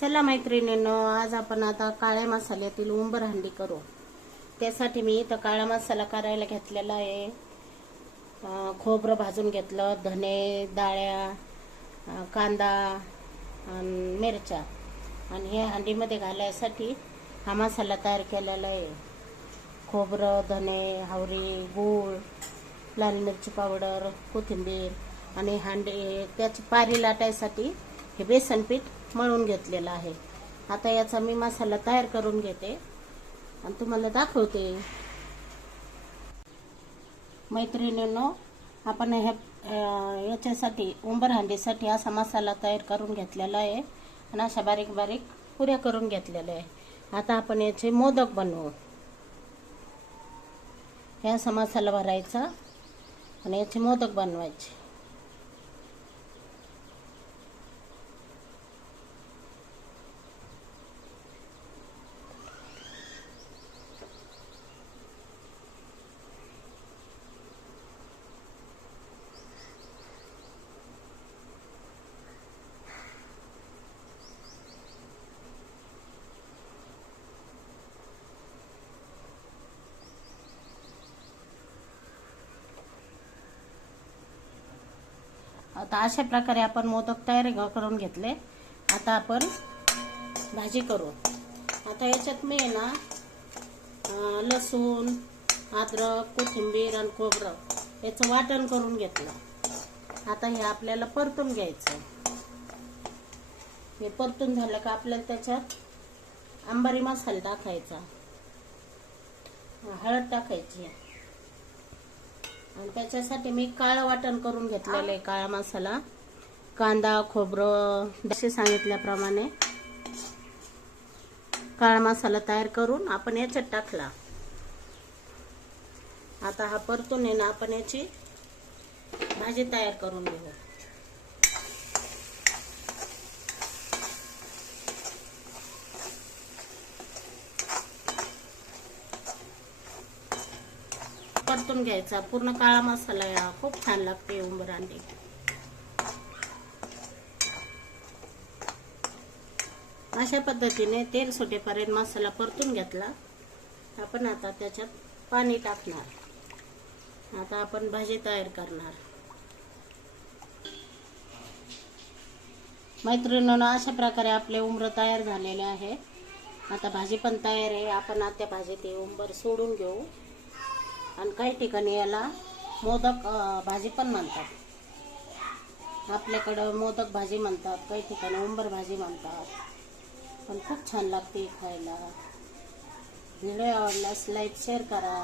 चला मैत्रिणींनो, आज आपण आता काळ्या मसाल्यातील उंबर हंडी करू। त्यासाठी मी इथं काळा मसाला करायला घेतलेला आहे। खोबरं भाजून घेतलं, धने, डाळ्या, कांदा आणि मिरच्या, आणि हे हंडीमध्ये घालायसाठी हा मसाला तयार केलेला आहे। खोबरं, धने, हावरी, गूळ, लाल मिरची पावडर, कोथिंबीर आणि हंडी त्याची पारी लाटायसाठी हे बेसन पीठ मळून घेतलेलं आहे। आता याचा मी मसाला तयार करून घेते आणि तुम्हाला दाखवते। मैत्रिणींनो, आपण याच्यासाठी उंबर हंडीसाठी असा मसाला तयार करून घेतलेला आहे आणि अशा बारीक बारीक पुऱ्या करून घेतलेल्या आहे। आता आपण याचे मोदक बनवू। हे असा मसाला भरायचा आणि याचे मोदक बनवायचे। आता अशा प्रकारे आपण मोदक तयार करून घेतले। आता आपण भाजी करू। आता याच्यात मी लसूण, अद्रक, कोथिंबीर आणि खोबरं याचं वाटण करून घेतलं। आता हे आपल्याला परतून घ्यायचं। हे परतून झालं का आपल्याला त्याच्यात अंबारी मसाला टाकायचा, हळद टाकायची, आणि त्याच्यासाठी मी काळं वाटण करून घेतलेलं आहे। काळा मसाला, कांदा, खोबरं जसे सांगितल्याप्रमाणे काळा मसाला तयार करून आपण याच्यात टाकला। आता हा परतून आपण याची भाजी तयार करून घेऊ। परतून घ्यायचा पूर्ण काळा मसाला, खूप छान लागते उंबर हंडी। अशा पद्धतीने तेल सुटेपर्यंत मसाला परतून घेतला। आपण आता त्याच्यात पाणी टाकणार। आता आपण भाजी तयार करणार। मैत्रिणींनो, अशा प्रकारे आपले उंबर तयार झालेले आहे। आता भाजी पण तयार आहे। आपण आता भाजीत हे उंबर सोडून घेऊ, आणि काही ठिकाणी याला मोदक भाजी पण म्हणतात। आपल्याकडं मोदक भाजी म्हणतात, काही ठिकाणी उंबर भाजी म्हणतात, पण खूप छान लागते खायला। व्हिडिओ आवडल्यास लाईक शेअर करा।